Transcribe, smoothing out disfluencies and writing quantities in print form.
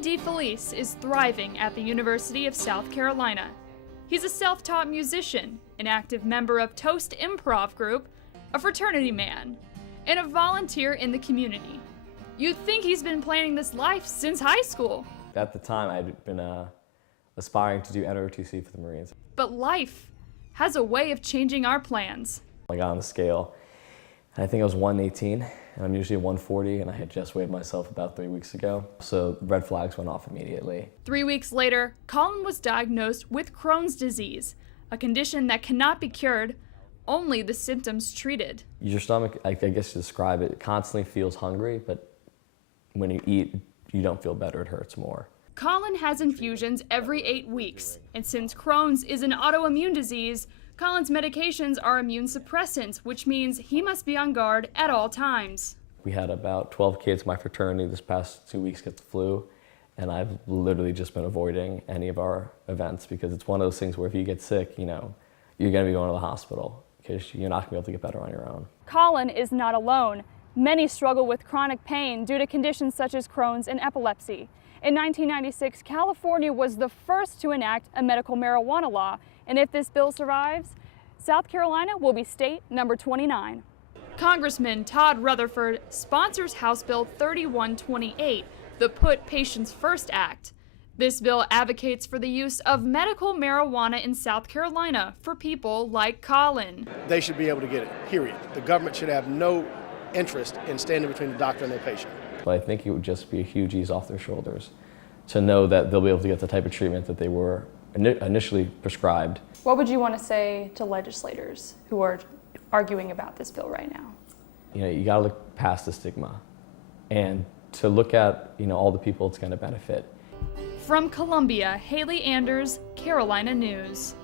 Colin DeFelice is thriving at the University of South Carolina. He's a self-taught musician, an active member of Toast Improv Group, a fraternity man, and a volunteer in the community. You'd think he's been planning this life since high school. At the time, I'd been aspiring to do NROTC for the Marines. But life has a way of changing our plans. I got on the scale, and I think I was 118, and I'm usually 140, and I had just weighed myself about 3 weeks ago. So red flags went off immediately. 3 weeks later, Colin was diagnosed with Crohn's disease, a condition that cannot be cured, only the symptoms treated. Your stomach, I guess to describe it, constantly feels hungry, but when you eat, you don't feel better, it hurts more. Colin has infusions every 8 weeks, and since Crohn's is an autoimmune disease, Colin's medications are immune suppressants, which means he must be on guard at all times. We had about 12 kids in my fraternity this past 2 weeks get the flu, and I've literally just been avoiding any of our events because it's one of those things where if you get sick, you're gonna be going to the hospital because you're not gonna be able to get better on your own. Colin is not alone. Many struggle with chronic pain due to conditions such as Crohn's and epilepsy. In 1996, California was the first to enact a medical marijuana law, and if this bill survives, South Carolina will be state number 29. Congressman Todd Rutherford sponsors House Bill 3128, the Put Patients First Act. This bill advocates for the use of medical marijuana in South Carolina for people like Colin. They should be able to get it, period. The government should have no interest in standing between the doctor and their patient. But I think it would just be a huge ease off their shoulders to know that they'll be able to get the type of treatment that they were initially prescribed. What would you want to say to legislators who are arguing about this bill right now? You gotta look past the stigma and to look at, all the people it's gonna benefit. From Columbia, Haley Anders, Carolina News.